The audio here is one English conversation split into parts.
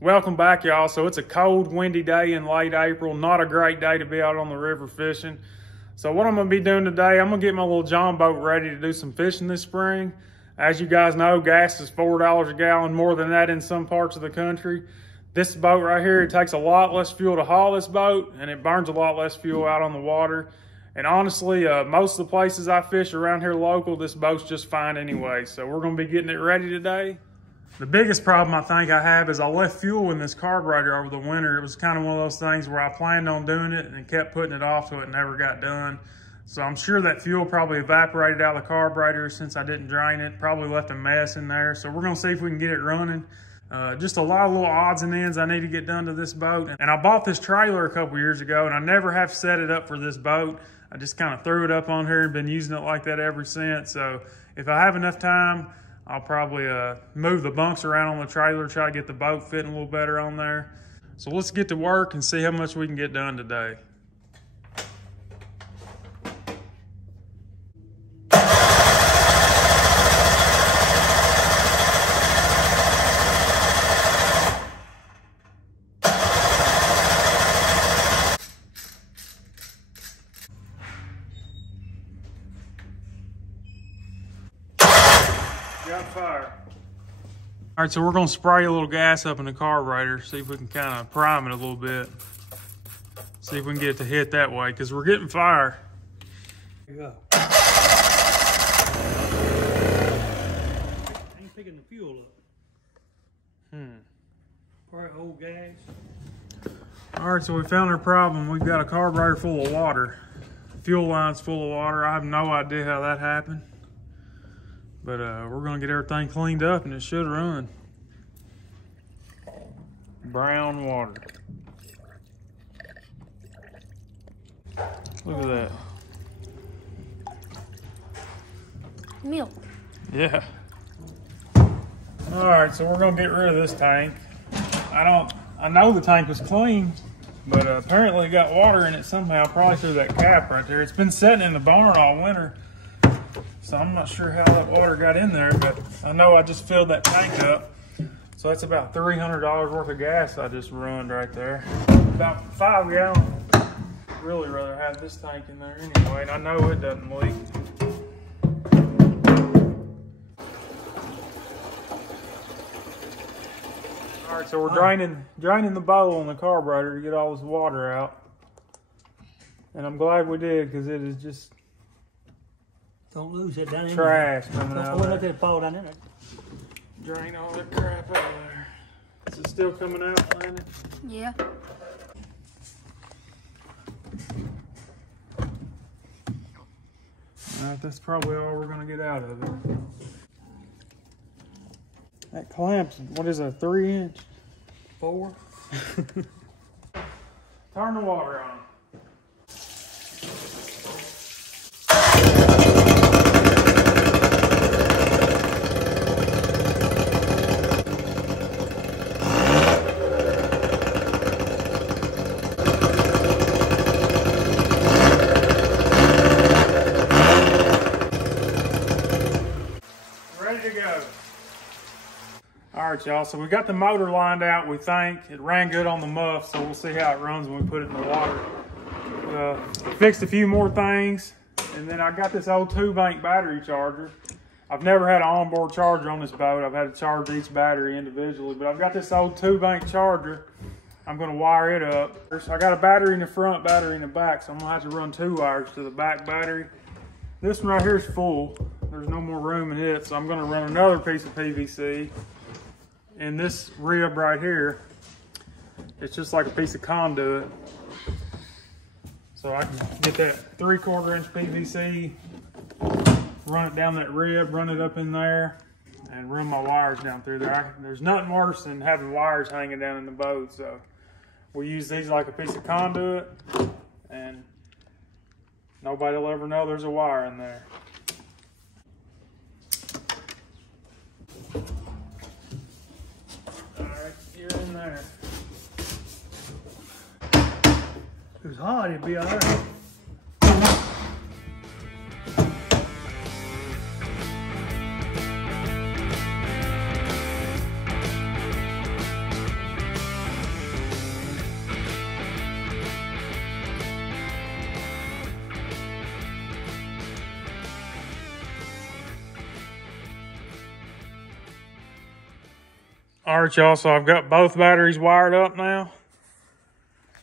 Welcome back, y'all. So it's a cold, windy day in late April. Not a great day to be out on the river fishing. So what I'm gonna be doing today, I'm gonna get my little John boat ready to do some fishing this spring. As you guys know, gas is $4 a gallon, more than that in some parts of the country. This boat right here, it takes a lot less fuel to haul this boat, and it burns a lot less fuel out on the water. And honestly, most of the places I fish around here local, this boat's just fine anyway. So we're gonna be getting it ready today. The biggest problem I think I have is I left fuel in this carburetor over the winter. It was kind of one of those things where I planned on doing it and kept putting it off so it never got done. So I'm sure that fuel probably evaporated out of the carburetor since I didn't drain it. Probably left a mess in there. So we're gonna see if we can get it running. Just a lot of little odds and ends I need to get done to this boat. And I bought this trailer a couple years ago and I never have set it up for this boat. I just kind of threw it up on here and been using it like that ever since. So if I have enough time, I'll probably move the bunks around on the trailer, try to get the boat fitting a little better on there. So let's get to work and see how much we can get done today. Got fire. All right, so we're gonna spray a little gas up in the carburetor, see if we can kind of prime it a little bit. See if we can get it to hit that way, because we're getting fire. There you go. Ain't picking the fuel up. Probably old gas. All right, so we found our problem. We've got a carburetor full of water. Fuel line's full of water. I have no idea how that happened. But we're gonna get everything cleaned up and it should run. Brown water. Look at that. Milk. Yeah. All right, so we're gonna get rid of this tank. I know the tank was clean, but apparently it got water in it somehow, probably through that cap right there. It's been sitting in the barn all winter. So I'm not sure how that water got in there, but I know I just filled that tank up. So that's about $300 worth of gas I just ruined right there. About 5 gallons. Really rather have this tank in there anyway, and I know it doesn't leak. All right, so we're draining the bowl on the carburetor to get all this water out. And I'm glad we did, because it is just Don't lose it down in trash there. coming out Don't of let there. it fall down in there. Drain all that crap out of there. Is it still coming out, Landon? Yeah. All right, that's probably all we're gonna get out of it. That clamp's, what is a 3-inch? 4. Turn the water on. All right, y'all, so we got the motor lined out, we think. It ran good on the muff, so we'll see how it runs when we put it in the water. Fixed a few more things, and then I got this old 2-bank battery charger. I've never had an onboard charger on this boat. I've had to charge each battery individually, but I've got this old 2-bank charger. I'm gonna wire it up. I got a battery in the front, battery in the back, so I'm gonna have to run 2 wires to the back battery. This one right here is full. There's no more room in it, so I'm gonna run another piece of PVC. And this rib right here, it's just like a piece of conduit. So I can get that 3/4 inch PVC, run it down that rib, run it up in there, and run my wires down through there. There's nothing worse than having wires hanging down in the boat. So we use these like a piece of conduit, and nobody will ever know there's a wire in there. You're in there. If it was hot, it'd be all right. All right, y'all, so I've got both batteries wired up now.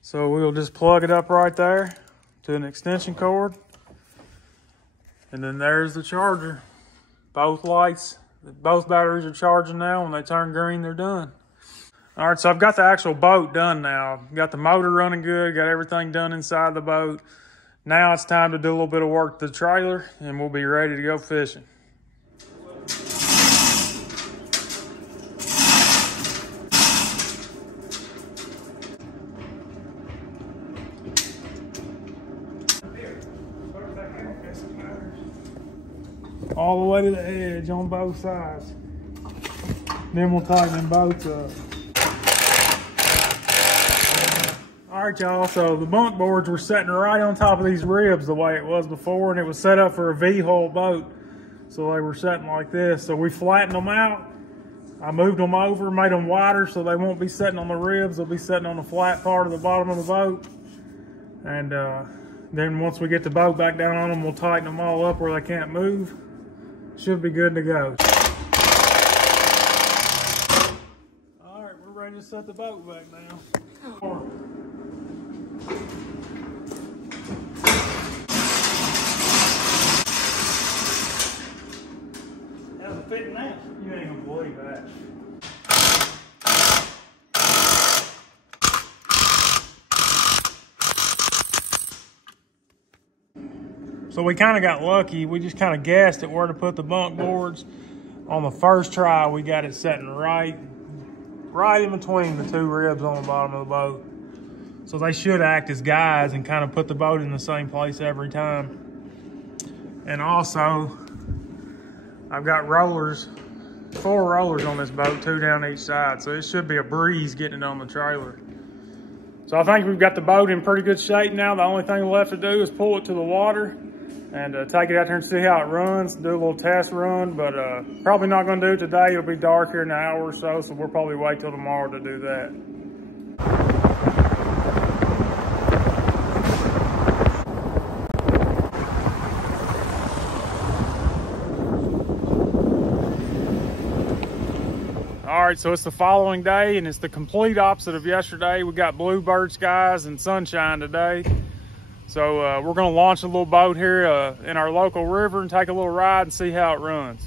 So we'll just plug it up right there to an extension cord. And then there's the charger. Both lights, both batteries are charging now. When they turn green, they're done. All right, so I've got the actual boat done now. Got the motor running good, got everything done inside the boat. Now it's time to do a little bit of work to the trailer and we'll be ready to go fishing. All the way to the edge on both sides. Then we'll tighten them boats up. All right, y'all, so the bunk boards were sitting right on top of these ribs the way it was before, and it was set up for a V-hull boat. So they were sitting like this. So we flattened them out. I moved them over, made them wider so they won't be sitting on the ribs. They'll be sitting on the flat part of the bottom of the boat. And then once we get the boat back down on them, we'll tighten them all up where they can't move. Should be good to go. All right, we're ready to set the boat back down. How's it fitting now? You ain't gonna believe that. So we kind of got lucky. We just kind of guessed at where to put the bunk boards. On the first try, we got it setting right in between the two ribs on the bottom of the boat. So they should act as guides and kind of put the boat in the same place every time. And also, I've got rollers, 4 rollers on this boat, 2 down each side. So it should be a breeze getting it on the trailer. So I think we've got the boat in pretty good shape now. The only thing left to do is pull it to the water and take it out there and see how it runs, do a little test run, but probably not gonna do it today. It'll be dark here in an hour or so, so we'll probably wait till tomorrow to do that. All right, so it's the following day and it's the complete opposite of yesterday. We got bluebird skies and sunshine today. So we're gonna launch a little boat here in our local river and take a little ride and see how it runs.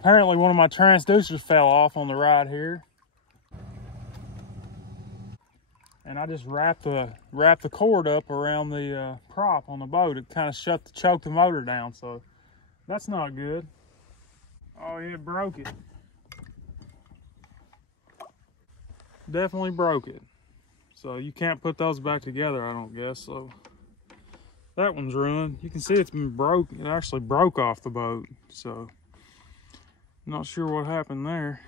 Apparently one of my transducers fell off on the ride here. And I just wrapped the cord up around the prop on the boat. It kind of choked the motor down, so that's not good. Oh, it broke it. Definitely broke it. So you can't put those back together, I don't guess. So that one's ruined. You can see it's been broke. It actually broke off the boat. So not sure what happened there.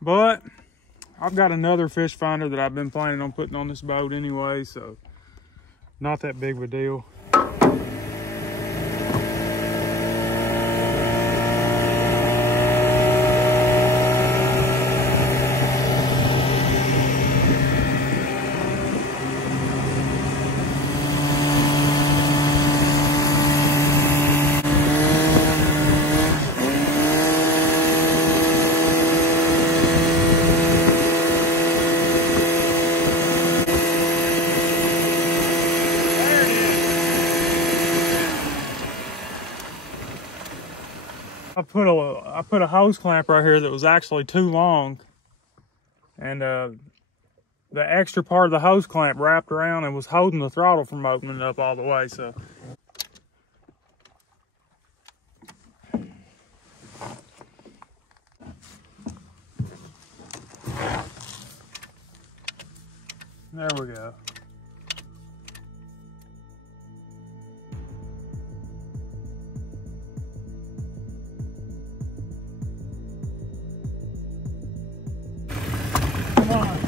But I've got another fish finder that I've been planning on putting on this boat anyway, so not that big of a deal. I put a hose clamp right here that was actually too long, and the extra part of the hose clamp wrapped around and was holding the throttle from opening up all the way. So there we go. Come on.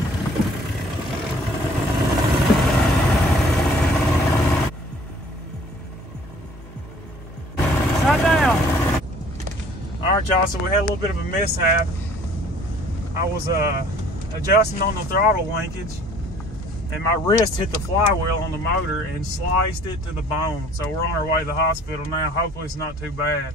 Shut down. All right, y'all, so we had a little bit of a mishap. I was adjusting on the throttle linkage, and my wrist hit the flywheel on the motor and sliced it to the bone. So we're on our way to the hospital now. Hopefully it's not too bad.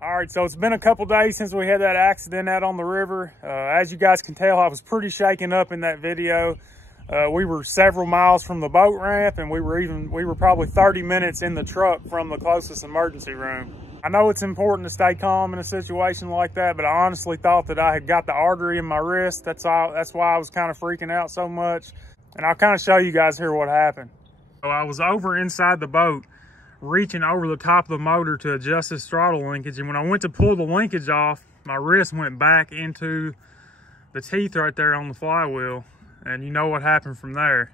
All right, so it's been a couple days since we had that accident out on the river. As you guys can tell, I was pretty shaken up in that video. We were several miles from the boat ramp, and we were probably 30 minutes in the truck from the closest emergency room. I know it's important to stay calm in a situation like that, but I honestly thought that I had got the artery in my wrist. That's why I was kind of freaking out so much. And I'll kind of show you guys here what happened. So I was over inside the boat, reaching over the top of the motor to adjust this throttle linkage, and when I went to pull the linkage off, my wrist went back into the teeth right there on the flywheel, and you know what happened from there.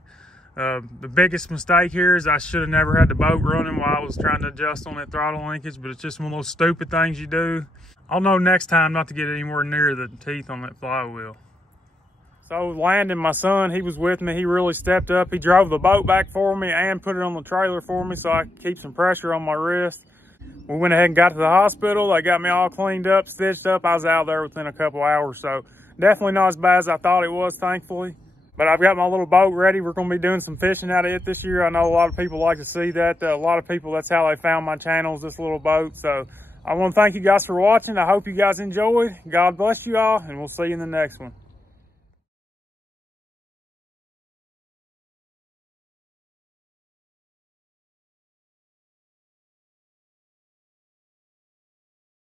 The biggest mistake here is I should have never had the boat running while I was trying to adjust on that throttle linkage, but it's just one of those stupid things you do. I'll know next time not to get anywhere near the teeth on that flywheel. So Landon, my son, he was with me. He really stepped up. He drove the boat back for me and put it on the trailer for me so I could keep some pressure on my wrist. We went ahead and got to the hospital. They got me all cleaned up, stitched up. I was out there within a couple hours. So definitely not as bad as I thought it was, thankfully. But I've got my little boat ready. We're going to be doing some fishing out of it this year. I know a lot of people like to see that. A lot of people, that's how they found my channel, is this little boat. So I want to thank you guys for watching. I hope you guys enjoyed. God bless you all, and we'll see you in the next one.